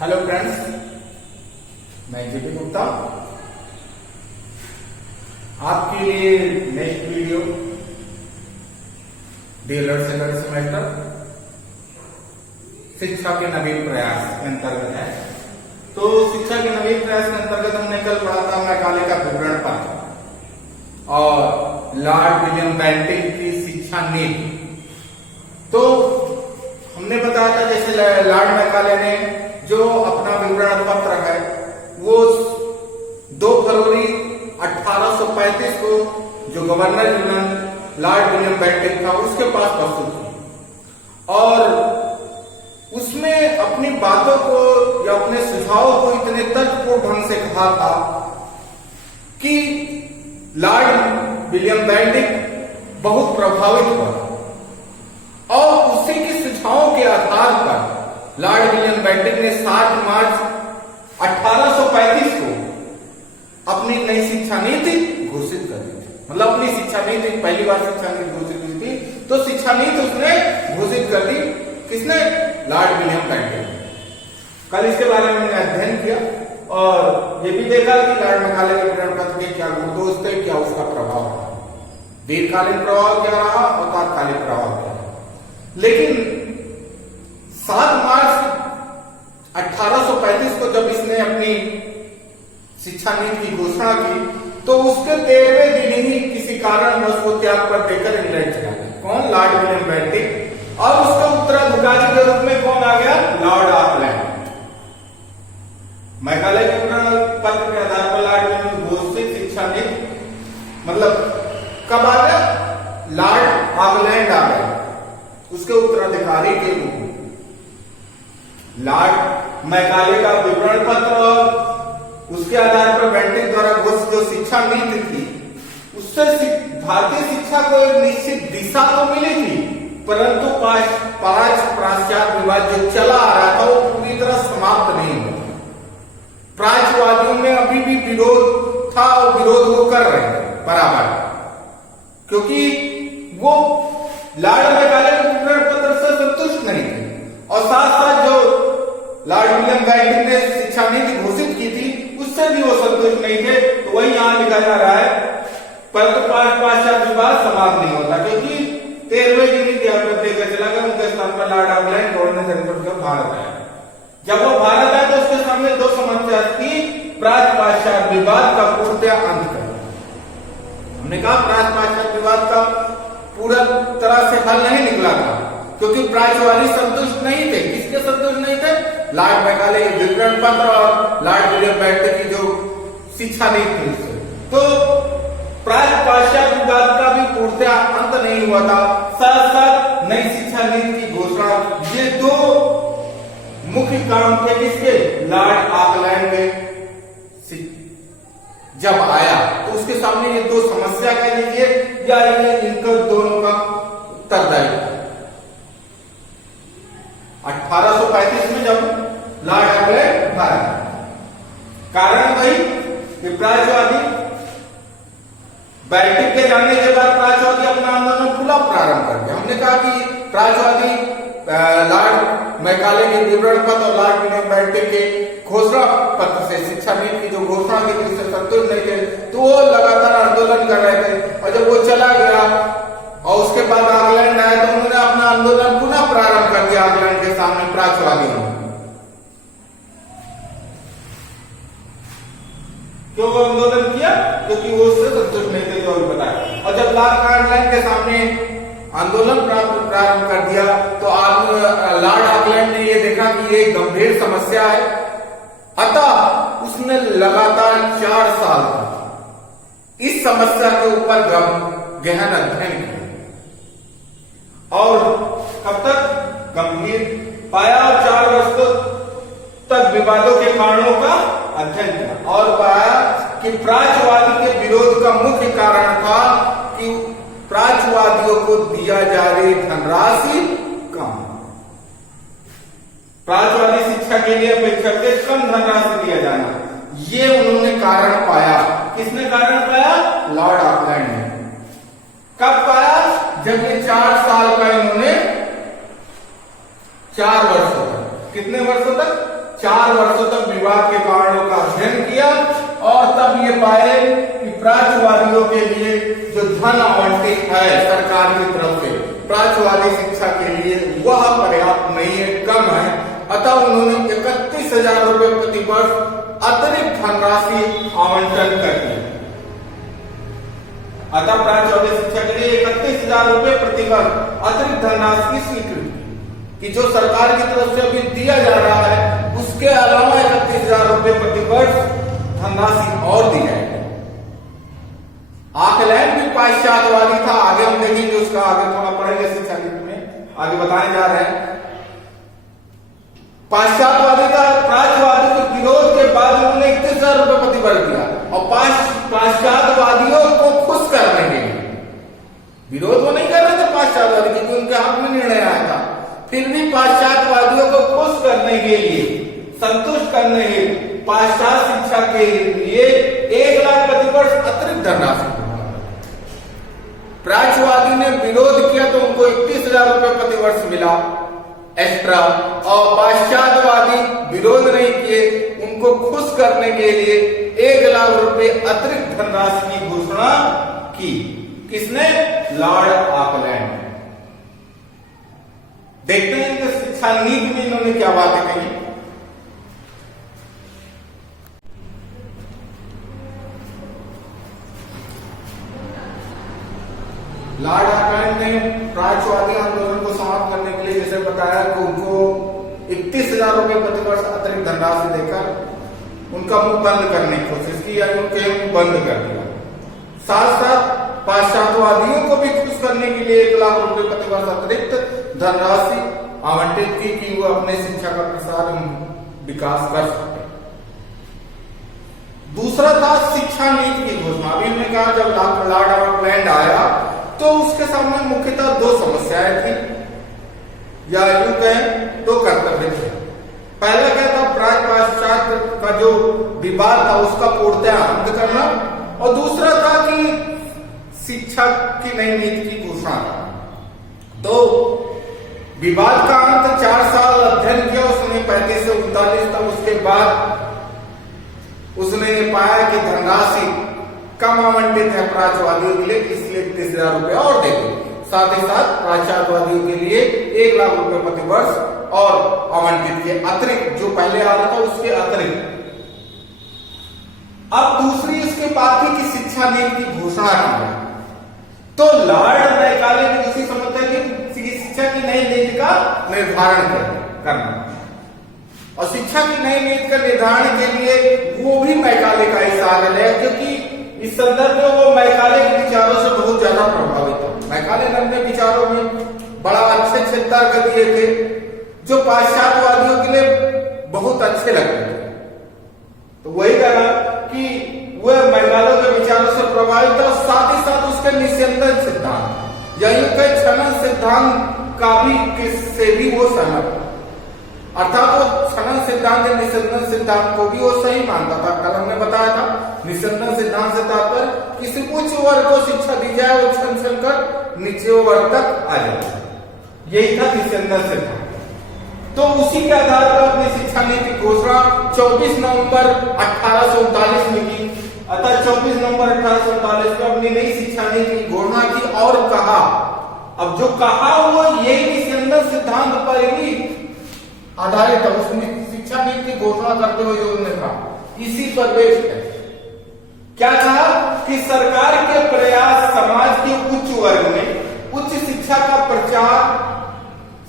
Hello friends, मैं JP Gupta आपके लिए next video dealer second semester शिक्षा के नवीन प्रयास के अंतर्गत है। तो शिक्षा के नवीन प्रयास के अंतर्गत हमने कल पढ़ा था मैकाले का विवरण पत्र और लॉर्ड विलियम बेंटिक की शिक्षा नीति। तो हमने बताया था जैसे लॉर्ड मैकाले ने जो अपना विवरण पत्र है वो 2 फरवरी 1835 को जो governor general Lord William Bentinck था उसके पास प्रस्तुत की और उसमें अपनी बातों को या अपने सुझावों को इतने तर्कपूर्ण ढंग से कहा था कि लॉर्ड विलियम बेंटिक बहुत प्रभावित हुआ और उसी के सुझावों के आधार पर लॉर्ड विलियम बेंटिक ने 7 मार्च 1835 को अपनी नई शिक्षा नीति घोषित कर दी थी। मतलब अपनी शिक्षा नीति पहली बार शिक्षा नीति घोषित हुई थी तो शिक्षा नीति उसने घोषित कर दी। किसने? Lord William Bentinck. कल इसके बारे में हमने अध्ययन किया और ये भी देखा कि लॉर्ड मैकाले के विवरण पत्र के क्या गुण थे, क्या उसका प्रभाव रहा, दीर्घकालीन प्रभाव क्या रहा और तात्कालिक प्रभाव क्या रहा। लेकिन 7 मार्च 1835 को जब इसने अपनी शिक्षा नीति की घोषणा की तो उसके 13वें दिन ही किसी कारणवश वो त्याग पर देकर इंग्लैंड चला गया। कौन? Lord William Bentinck. और उसका उत्तराधिकारी के रूप में कौन आ गया? Lord Auckland. मैकाले के पत्र के आधार पर लॉर्ड विलियम घोषित शिक्षा नीति मतलब कब आ गया? लॉर्ड ऑकलैंड आ गया उसके उत्तराधिकारी के रूप में। लॉर्ड मैकाले का विवरण पत्र और उसके आधार पर बेंटिक द्वारा घोषित जो शिक्षा नीति थी उससे भारतीय शिक्षा को एक निश्चित दिशा तो मिली थी, परंतु पांच पाश्चात्य विवाद जो चला आ रहा था वो पूरी तरह समाप्त नहीं हुआ। प्राच्यवादियों में अभी भी विरोध था और विरोध वो कर रहे थे बराबर, क्योंकि वो लॉर्ड मैकाले के विवरण पत्र से संतुष्ट नहीं थे और साथ साथ जो लॉर्ड विलियम बेंटिक ने शिक्षा नीति घोषित की थी उससे भी वो संतुष्ट नहीं थे। तो वही यहां लिखा जा रहा है, परंतु पाश्चात्य विवाद समाप्त नहीं होता क्योंकि 13वें दिन ही देकर चला गया। उनके स्थान पर लॉर्ड ऑकलैंड गवर्नर जनरल का भारत आया। जब वो भारत आया तो उसके सामने 2 समस्या थी। प्राच्य पाश्चात्य विवाद का पूर्णतया अंत करना। हमने कहा प्राच्य पाश्चात्य विवाद का पूरा तरह से हल नहीं निकला था क्योंकि प्राच्यवादी संतुष्ट नहीं थे। किसके संतुष्ट नहीं थे? लॉर्ड मैकाले के विवरण पत्र और लॉर्ड विलियम बेंटिक की जो शिक्षा नीति थी। तो प्राच्य पाश्चात्य विवाद का भी पूर्णतया अंत नहीं हुआ था। साथ साथ नई शिक्षा नीति की घोषणा, ये 2 मुख्य काम थे किसके? लॉर्ड ऑकलैंड के। जब आया तो उसके सामने ये 2 समस्या कह लीजिए या इनका दोनों का उत्तरदायित्व। 1835 में जब लॉर्ड ऑकलैंड भारत, कारण वही कि प्राच्यवादी बेंटिक के जाने के बाद प्राच्यवादी अपना आंदोलन पुनः प्रारंभ कर दिया। हमने कहा कि प्राच्यवादी लॉर्ड मैकाले के विवरण पत्र और लॉर्ड विलियम बेंटिक के घोषणा पत्र से शिक्षा नीति की जो घोषणा की थी उससे संतुष्ट नहीं थे तो वो लगातार आंदोलन कर रहे थे। और जब वो चला गया और उसके बाद ऑकलैंड आया तो उन्होंने अपना आंदोलन पुनः प्रारंभ कर दिया ऑकलैंड के सामने प्राच्यवादियों ने। क्यों आंदोलन किया? क्योंकि वो उससे संतुष्ट नहीं थे, जो अभी बताया। और जब लॉर्ड ऑकलैंड के सामने आंदोलन प्रारंभ कर दिया तो लॉर्ड ऑकलैंड ने ये देखा कि ये गंभीर समस्या है, अतः उसने लगातार 4 साल तक इस समस्या के ऊपर गहन अध्ययन किया और कब तक? गंभीर पाया और 4 वर्ष तक विवादों के कारणों का अध्ययन किया और पाया कि प्राच्यवादी के विरोध का मुख्य कारण था कि प्राच्यवादियों को दिया जा रही धनराशि कम। प्राच्यवादी शिक्षा के लिए अपेक्षाकृत कम धनराशि दिया जाना, ये उन्होंने कारण पाया। किसने कारण पाया? लॉर्ड ऑकलैंड ने। कब पाया? जब ये 4 साल का इन्होंने 4 वर्षों तक, कितने वर्षों तक? 4 वर्षों तक विवाद के कारणों का अध्ययन किया और तब ये पाए कि प्राच्यवादियों के लिए जो धन आवंटित है सरकार की तरफ से प्राच्यवादी शिक्षा के लिए वह पर्याप्त नहीं है, कम है। अतः उन्होंने 31,000 रुपए प्रति वर्ष अतिरिक्त धनराशि आवंटन कर दिया। अतः प्राच्यवादी शिक्षा के लिए 31,000 रुपए प्रति वर्ष अतिरिक्त धनराशि की स्वीकृति कि जो सरकार की तरफ से अभी दिया जा रहा है उसके अलावा 31,000 रुपए प्रति वर्ष धनराशि और दी जाएगी। आकलन भी पाश्चात्यवादी था, आगे हम देखेंगे उसका, आगे थोड़ा पढ़ेंगे शिक्षा नीति में, आगे बताने जा रहे हैं। पाश्चात्यवादी था, प्राच्यवादी के विरोध के बाद उन्होंने 31,000 रुपए प्रति वर्ष दिया और पाश्चात्यवादियों को खुश करने के लिए, विरोध वो नहीं कर रहे थे पाश्चात्यवादी क्योंकि उनके हाथ में निर्णय आया था, फिर भी पाश्चात्यवादियों को खुश करने के लिए, संतुष्ट करने के लिए पाश्चात्य शिक्षा के लिए 1 लाख प्रति वर्ष अतिरिक्त धनराशि। प्राच्यवादी ने विरोध किया तो उनको 31,000 रुपए प्रति वर्ष मिला एक्स्ट्रा, और पाश्चात्यवादी विरोध नहीं किए, उनको खुश करने के लिए 1 लाख रुपए अतिरिक्त धनराशि की घोषणा की। किसने? Lord Auckland. देखते हैं कि शिक्षा नीति में इन्होंने क्या बातें कही। लॉर्ड ऑकलैंड ने प्राच्यवादी आंदोलन को समाप्त करने के लिए जैसे बताया कि उनको 31,000 रुपए प्रति वर्ष अतिरिक्त धनराशि देकर उनका मुंह बंद करने की कोशिश की या उनके मुंह बंद कर दिया। साथ साथ पाश्चात्यवादियों को भी खुश करने के लिए 1 लाख रुपए प्रति वर्ष अतिरिक्त धनराशि आवंटित की कि वो अपने शिक्षा का प्रसार विकास कर सके। दूसरा था शिक्षा नीति की घोषणा। अभी हमने कहा जब लॉर्ड ऑकलैंड आया तो उसके सामने मुख्यतः 2 समस्याएं थी या यूं कहें 2 कर्तव्य थे। पहला क्या था? पाश्चात्य का जो विवाद था उसका पूर्णतः अंत करना, और दूसरा था कि शिक्षा की नई नीति की घोषणा करना। तो विवाद का अंत 4 साल अध्ययन किया उसने 35 से 39 तक। उसके बाद उसने ये पाया कि धनराशि कम आवंटित है प्राच्यवादियों के लिए, इसलिए 30,000 रुपए और दे दिए। साथ ही साथ प्राच्यवादियों के लिए 1 लाख रुपए प्रति वर्ष और आवंटित किए, अतिरिक्त जो पहले आ रहा था उसके अतिरिक्त। अब दूसरी इसके बाद की शिक्षा नीति की घोषणा की तो लॉर्ड मैकाले ने उसी समझता है कि शिक्षा की नई नीति का निर्धारण करना, और शिक्षा की नई नीति का निर्धारण के लिए वो भी मैकाले का ही सहारा लिया, क्योंकि इस संदर्भ में वो मैकाले के विचारों से बहुत ज्यादा प्रभावित था। मैकाले ने अपने विचारों में बड़ा अच्छे तर्क दिए थे जो पाश्चात्यवादियों के लिए बहुत अच्छे लगते थे। तो वही कहा कि वह मैकाले के विचारों से प्रभावित था, साथ ही साथ उसके निस्यंदन सिद्धांत या यूं कहे छनन सिद्धांत का भी से भी वो सहमत था। अर्थात वो छनन सिद्धांत या निस्यंदन सिद्धांत को भी वो सही मानता था। कल हमने बताया था निस्यंदन सिद्धांत से तात्पर्य किसी उच्च वर्ग को शिक्षा दी जाए वो छन छन कर नीचे वर्ग तक आ जाए, यही था निस्यंदन सिद्धांत। तो उसी के आधार पर अपनी शिक्षा नीति घोषणा 24 नवंबर 1839 में की। अतः 24 नवंबर 1839 में अपनी नई शिक्षा नीति की घोषणा की और कहा, अब जो कहा वो यही निस्यंदन सिद्धांत पर ही आधारित है। उसने शिक्षा नीति की घोषणा करते हुए जो उन्होंने कहा इसी पर बेस्ड है। क्या कहा कि सरकार के प्रयास समाज के उच्च वर्ग में उच्च शिक्षा का प्रचार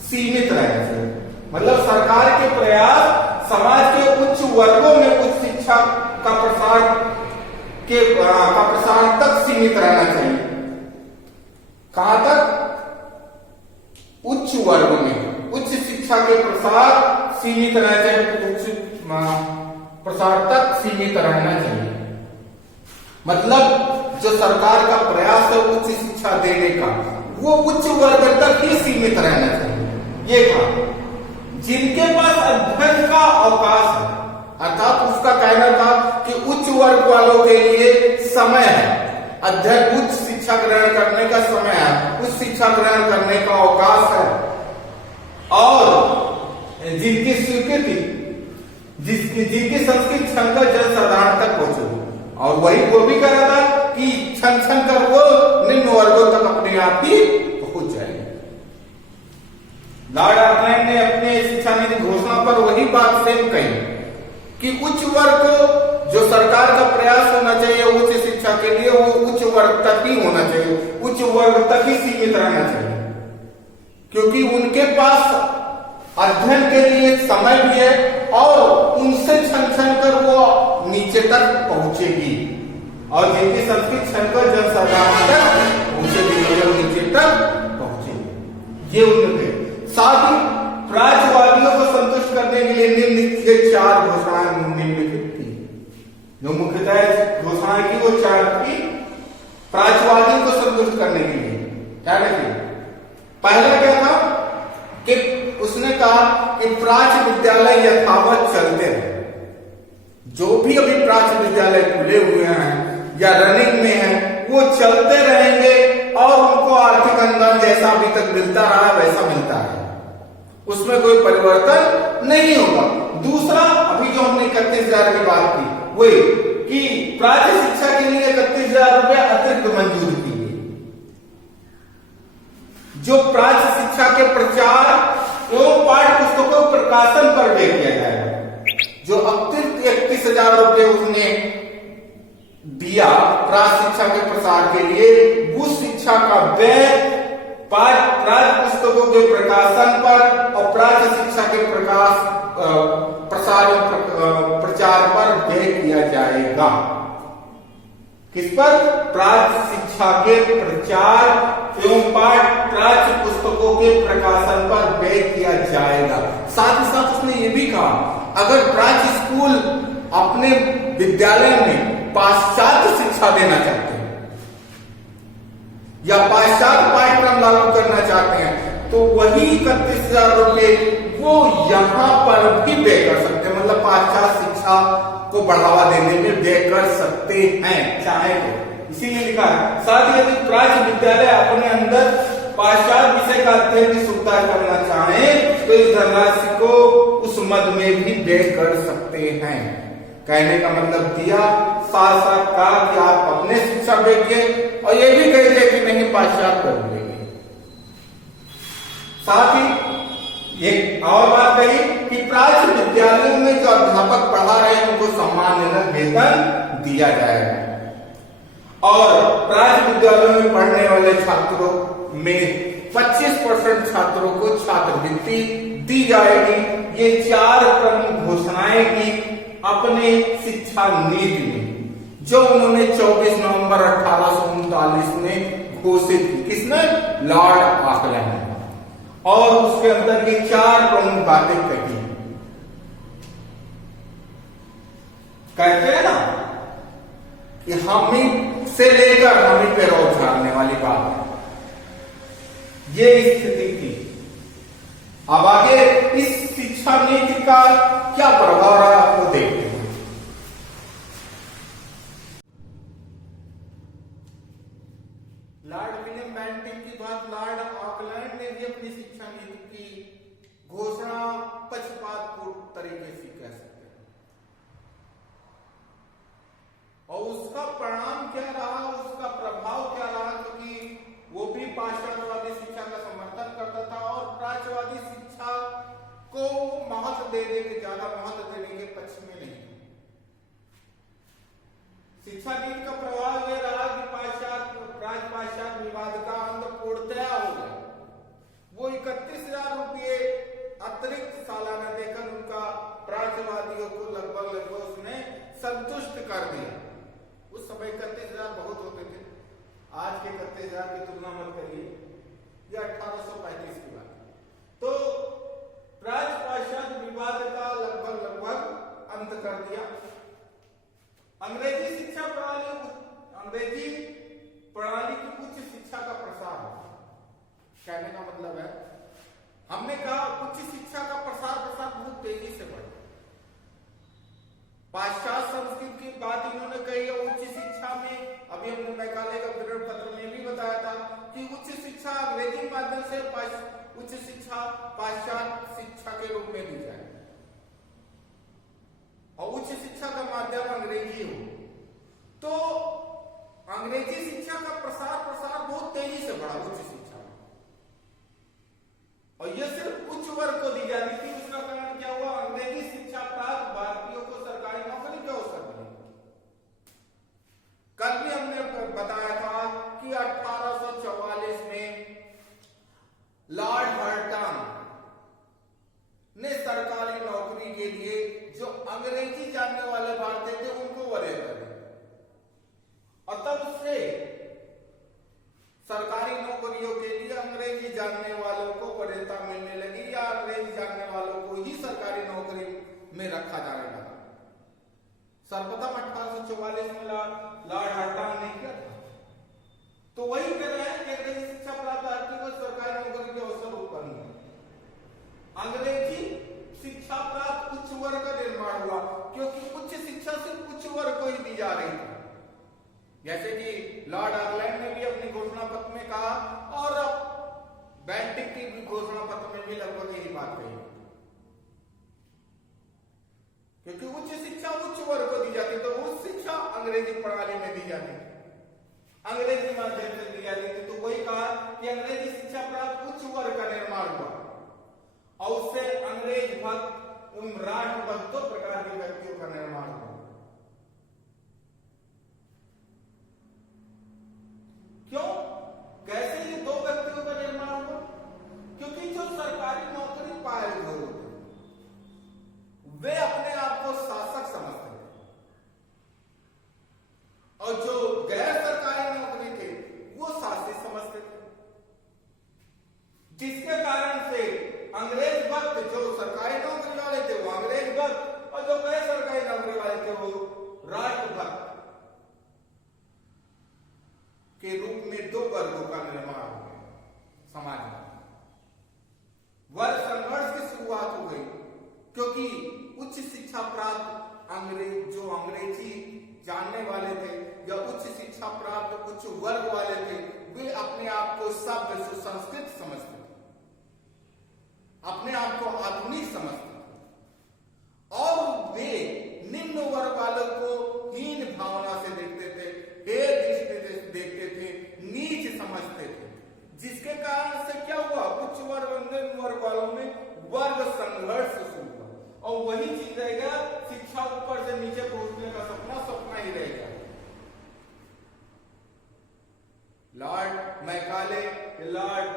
सीमित रहना चाहिए। मतलब सरकार के प्रयास समाज के उच्च वर्गों में उच्च शिक्षा का प्रसार तक सीमित रहना चाहिए। कहां तक? उच्च वर्ग में उच्च शिक्षा के प्रसार सीमित रहना चाहिए, उच्च प्रसार तक सीमित रहना चाहिए। मतलब जो सरकार का प्रयास है उच्च शिक्षा देने का वो उच्च वर्ग तक ही सीमित रहना चाहिए। ये कहा जिनके पास अध्ययन का अवकाश है, अर्थात उसका कहना था कि उच्च वर्ग वालों के लिए समय है, अध्ययन उच्च शिक्षा ग्रहण करने का समय है, उच्च शिक्षा ग्रहण करने का अवकाश है, और जिनकी स्वीकृति कर जनसाधारण तक पहुंचेगी। और वही वो भी कह रहा था कि छन छन कर वो निम्न वर्गों तक अपने आप ही पहुंच जाएगी। लॉर्ड आर्कलैंड ने अपने शिक्षा नीति घोषणा पर वही बात सेम कही कि उच्च वर्ग को जो सरकार का प्रयास होना चाहिए उच्च शिक्षा के लिए, वो उच्च वर्ग तक ही होना चाहिए, उच्च वर्ग तक ही सीमित रहना चाहिए, क्योंकि उनके पास अध्ययन के लिए समय भी है और उनसे छन छन कर वो नीचे तक पहुंचेगी और जिनकी संस्कृत छनकर जनसाधारण तक पहुंचेगी, नीचे तक पहुंचेगी। ये उनके साथ ही प्राच्यवादियों को संतुष्ट करने के लिए निम्नलिखित 4 घोषणाएं निम्नलिखित थी। जो मुख्यतः घोषणाएं की वो 4 थी प्राच्यवादियों को संतुष्ट करने के लिए। क्या कहती? पहला क्या था कि उसने कहा कि प्राच्य विद्यालय यथावत चलते रहे। जो भी अभी प्राच्य विद्यालय खुले हुए हैं या रनिंग में हैं, वो चलते रहेंगे और उनको आर्थिक अनुदान जैसा अभी तक मिलता रहा वैसा मिलता है, उसमें कोई परिवर्तन नहीं होगा। दूसरा, अभी जो हमने 31,000 की बात की, वही कि प्राच्य शिक्षा के लिए 31,000 रुपए अतिरिक्त मंजूर की गई। जो प्राच्य शिक्षा के प्रचार एवं पाठ्य पुस्तकों प्रकाशन पर व्यय किया जाएगा, जो अतिरिक्त 31,000 रुपए उसने दिया प्राच्य शिक्षा के प्रसार के लिए, उस शिक्षा का व्यय प्राच्य पुस्तकों के प्रकाशन पर और प्राच्य शिक्षा के प्रसार प्रचार पर व्यय किया जाएगा। किस पर? प्राच्य शिक्षा के प्रचार एवं प्राच्य पुस्तकों के प्रकाशन पर व्यय किया जाएगा। साथ ही साथ उसने ये भी कहा, अगर प्राच्य स्कूल अपने विद्यालय में पाश्चात्य शिक्षा देना चाहते हैं या पाश्चात्य पाठ्यक्रम लागू करना चाहते हैं, तो वही 31,000 रुपए वो यहां पर भी व्यय कर सकते हैं, मतलब पाश्चात्य शिक्षा को बढ़ावा देने में व्यय कर सकते हैं चाहे तो। इसीलिए लिखा है, साथ ही यदि प्राच्य विद्यालय अपने अंदर पाश्चात्य विषय का अध्ययन की सुविधा करना चाहे तो इस धनराशि को उस मद में भी व्यय कर सकते हैं। कहने का मतलब दिया, साथ साथ कहा कि आप अपने शिक्षा देखिए और ये भी कह दिया कि नहीं पाश्चात्य कर देंगे। साथ ही एक और बात कही कि प्राच्य विद्यालयों में जो अध्यापक पढ़ा रहे हैं उनको सम्मानजनक वेतन दिया जाएगा और प्राच्य विद्यालयों में पढ़ने वाले छात्रों में 25% छात्रों को छात्रवृत्ति दी जाएगी। ये 4 प्रमुख घोषणाएं की अपने शिक्षा नीति में, जो उन्होंने 24 नवंबर 1839 में घोषित की। किसने? लॉर्ड आकलैंड ने। और उसके अंदर ये 4 प्रमुख बातें कही। कहते हैं ना कि हम ही से लेकर हम ही पे रोक झाड़ने वाली बात है, ये स्थिति थी। अब आगे इस शिक्षा नीति का क्या प्रभाव रहा आपको देखते हैं। लॉर्ड विलियम बेंटिक की बात लॉर्ड ऑकलैंड ने भी अपनी शिक्षा नीति की घोषणा पक्षपातपूर्ण तरीके से कह सकते हैं और उसका परिणाम क्या रहा, उसका प्रभाव क्या रहा, क्योंकि वो भी पाश्चात्यवादी शिक्षा का समर्थन करता था और प्राच्यवादी शिक्षा को महत्व देने के ज्यादा महत्व देने के पक्ष में नहीं। शिक्षा नीति का प्रभाव यह रहा कि पाश्चात्य विवाद का अंत पूर्णतया हो गया। वो 31,000 रुपये अतिरिक्त सालाना देकर उनका प्राच्यवादियों को लगभग उसने संतुष्ट कर दिया। उस समय 31,000 बहुत होते थे, आज के 31,000 की तुलना मत करिए, यह 1835 की बात। तो प्राच्य पाश्चात्य विवाद का लगभग अंत कर दिया। अंग्रेजी शिक्षा प्रणाली, अंग्रेजी प्रणाली की उच्च शिक्षा का प्रसार। कहने का मतलब है, हमने कहा उच्च शिक्षा का प्रसार बहुत तेजी से बढ़ा। पाश्चात्य संस्कृति की बात इन्होंने कही है उच्च शिक्षा में। अभी हमने मैकाले का विवरण पत्र में भी बताया था कि उच्च शिक्षा अंग्रेजी माध्यम से उच्च शिक्षा पाश्चात्य शिक्षा के रूप में दी जाए। और उच्च शिक्षा का माध्यम अंग्रेजी हो, तो अंग्रेजी शिक्षा का प्रसार बहुत तेजी से बढ़ा उच्च शिक्षा में, और यह सिर्फ उच्च वर्ग को दी जाती थी। उसका कारण क्या हुआ? अंग्रेजी शिक्षा प्राप्त भारतीयों को सरकारी नौकरी के अवसर मिले। कल भी हमने बताया था कि 1844 में लॉर्ड हर्टन ने सरकारी नौकरी के लिए जो अंग्रेजी जानने वाले भारतीय थे उनको वरीयता दी, और तब से सरकारी नौकरियों के लिए अंग्रेजी जानने वालों को वरीयता मिलने लगी, या अंग्रेजी जानने वालों को ही सरकारी नौकरी में रखा जाने लगा। सर्वप्रथम 1844 में लॉर्ड हर्टन ने किया था। तो वही कह रहे हैं कि अंग्रेजी शिक्षा प्राप्त भारतीयों को सरकारी नौकरी के अवसर उत्पन्न हुए। अंग्रेजी शिक्षा प्राप्त उच्च वर्ग का निर्माण हुआ, क्योंकि उच्च शिक्षा सिर्फ उच्च वर्ग को ही दी जा रही थी। जैसे कि लॉर्ड आर्लैंड ने भी अपनी घोषणा पत्र में कहा, और बेंटिक की भी घोषणा पत्र में भी लगभग यही बात कही, क्योंकि उच्च शिक्षा उच्च वर्ग को दी जाती, तो उच्च शिक्षा अंग्रेजी प्रणाली में दी जाती, अंग्रेजी माध्यम से दी जाती थी। तो वही कहा कि अंग्रेजी शिक्षा प्राप्त उच्च वर्ग का निर्माण हुआ, और उससे अंग्रेज भक्त उन राष्ट्रभक्त दो प्रकार के व्यक्तियों का निर्माण हुआ। क्यों? कैसे ये दो व्यक्तियों का निर्माण हुआ? क्योंकि जो सरकारी नौकरी पाए हुए होते वे अपने आप को शासक समझते थे, और जो गैर सरकारी नौकरी थे वो शासित समझते थे, जिसके कारण से अंग्रेज भक्त जो सरकारी नौकरी वाले थे वो अंग्रेज भक्त, और जो गैर सरकारी नौकरी वाले थे वो राष्ट्रभक्त के रूप में दो वर्गों का निर्माण हो गया समाज में। वर्ग संघर्ष की शुरुआत हो गई, क्योंकि उच्च शिक्षा प्राप्त जो अंग्रेजी जानने वाले थे या उच्च शिक्षा प्राप्त उच्च वर्ग वाले थे, वे अपने आप को सभ्य सुसंस्कृत समझते थे, अपने आप को आधुनिक समझते थे, और वे निम्न वर्ग वालों को हीन भावना से देखते थे, हे दृष्टि से देखते थे, नीच समझते थे, जिसके कारण से क्या हुआ? उच्च वर्ग निम्न वर्ग वालों में वर्ग संघर्ष शुरू हुआ, और वही चीज रहेगा, शिक्षा ऊपर से नीचे पहुंचने का सपना ही रहेगा। Lord Macaulay, Lord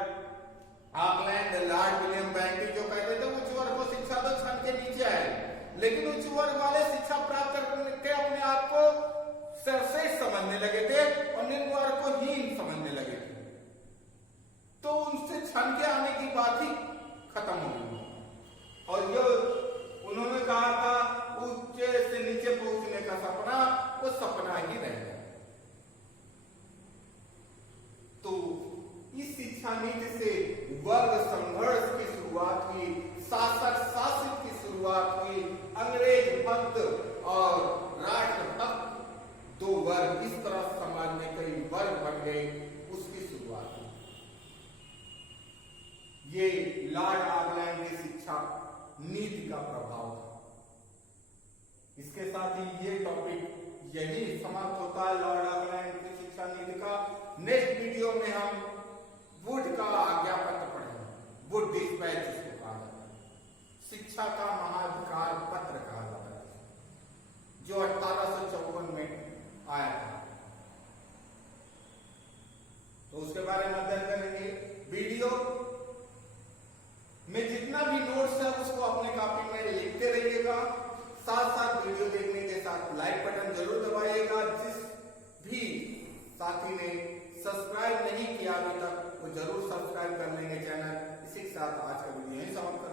Auckland, Lord William Bentinck जो कहते थे उच्च वर्ग को शिक्षा तो छन के नीचे आए, लेकिन उच्च वर्ग वाले शिक्षा प्राप्त करके अपने आप को सर्वश्रेष्ठ समझने लगे थे, और निम्न वर्ग को हीन समझने लगे थे, तो उनसे छन के आने की बात ही खत्म हो गई। और जो उन्होंने कहा था उच्च से नीचे पहुंचने का सपना, वो सपना ही रह गया। तो इस शिक्षा नीति से वर्ग संघर्ष की शुरुआत हुई, शासक शासित की शुरुआत हुई, अंग्रेज भक्त और राष्ट्र भक्त दो वर्ग इस तरह समाज में कई वर्ग बन गए, उसकी शुरुआत हुई। ये लॉर्ड आर्लैंड की शिक्षा नीति का प्रभाव था। इसके साथ ही ये टॉपिक यही समाप्त होता है, लॉर्ड आर्लैंड की शिक्षा नीति का। नेक्स्ट वीडियो में हम वुड का आज्ञापत्र पढ़ेंगे, वुड डिस्पैच जिसको कहा जाता है, शिक्षा का महाधिकार पत्र कहा जाता है, जो 1854 में आया था। तो उसके बारे में अध्ययन करेंगे। वीडियो में जितना भी नोट्स है उसको अपने कॉपी में लिखते रहिएगा, साथ साथ वीडियो देखने के साथ लाइक बटन जरूर दबाइएगा। जिस भी साथी ने सब्सक्राइब नहीं किया अभी तक वो जरूर सब्सक्राइब कर लेंगे चैनल। इसी के साथ आज का वीडियो यहीं समाप्त